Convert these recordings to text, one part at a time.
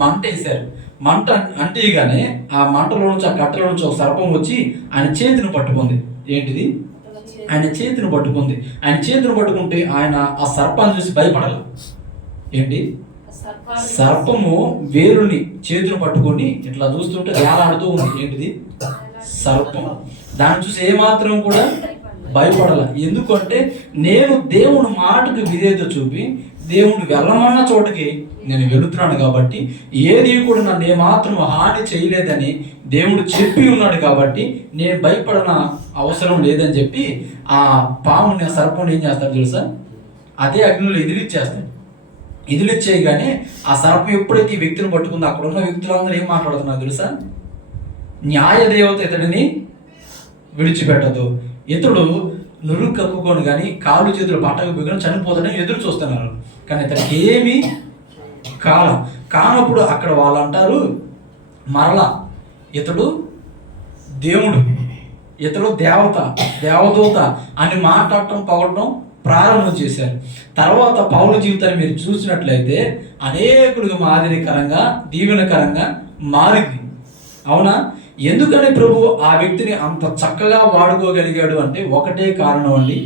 మంట వేశారు. మంట అంటేగానే ఆ మంటలో నుంచి, ఆ కట్టెలో నుంచి ఒక సర్పం వచ్చి ఆయన చేతిని పట్టుకుంది. ఏంటిది? ఆయన చేతిని పట్టుకుంది. ఆయన చేతిని పట్టుకుంటే ఆయన ఆ సర్పాన్ని చూసి భయపడాలి. ఏంటి? సర్పము వేరుని చేతులు పట్టుకొని ఇట్లా చూస్తుంటే వేలాడుతూ ఉంది. ఏంటిది? సర్పం. దాన్ని చూసి ఏమాత్రం కూడా భయపడాల. ఎందుకంటే నేను దేవుని మాటకు విధేయత చూపి దేవుడు వెళ్ళమన్న చోటకి నేను వెళుతున్నాను కాబట్టి, ఏది కూడా నన్ను ఏమాత్రం హాని చేయలేదని దేవుడు చెప్పి ఉన్నాడు కాబట్టి నేను భయపడన అవసరం లేదని చెప్పి ఆ పాముని, ఆ సర్పం ఏం చేస్తాడు తెలుసా? అదే అగ్నిలో ఎదిరిచ్చేస్తాడు. ఎదిరిచ్చేయగానే ఆ సర్పం ఎప్పుడైతే ఈ వ్యక్తిని పట్టుకుందో అక్కడ ఉన్న వ్యక్తులందరూ ఏం మాట్లాడుతున్నారు తెలుసా? న్యాయదేవత ఇతడిని విడిచిపెట్టదు, ఇతడు నురుగు కక్కుకొని కానీ కాళ్ళు చేతులు పట్టకపోయి చనిపోతాడని ఎదురు చూస్తున్నారు. కానీ ఇతనికి ఏమీ కానప్పుడు అక్కడ వాళ్ళు అంటారు, మరలా ఇతడు దేవుడు, ఇతడు దేవదూత అని మాట్లాడటం, పొగడటం ప్రారంభం చేశారు. తర్వాత పౌలు జీవితాన్ని మీరు చూసినట్లయితే అనేకులకు మాదిరికరంగా, దీవెనకరంగా మారింది. అవునా? ఎందుకని ప్రభు ఆ వ్యక్తిని అంత చక్కగా వాడుకోగలిగాడు అంటే ఒకటే కారణం అండి.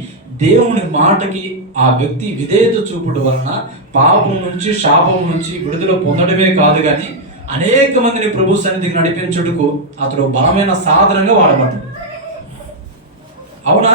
దేవుని మాటకి ఆ వ్యక్తి విధేయత చూపుడు వలన పాపం నుంచి, శాపం నుంచి విడుదల పొందడమే కాదు కానీ అనేక మందిని ప్రభు సన్నిధికి నడిపించుటకు అతడు బలమైన సాధనంగా వాడబడ్డాడు. అవునా?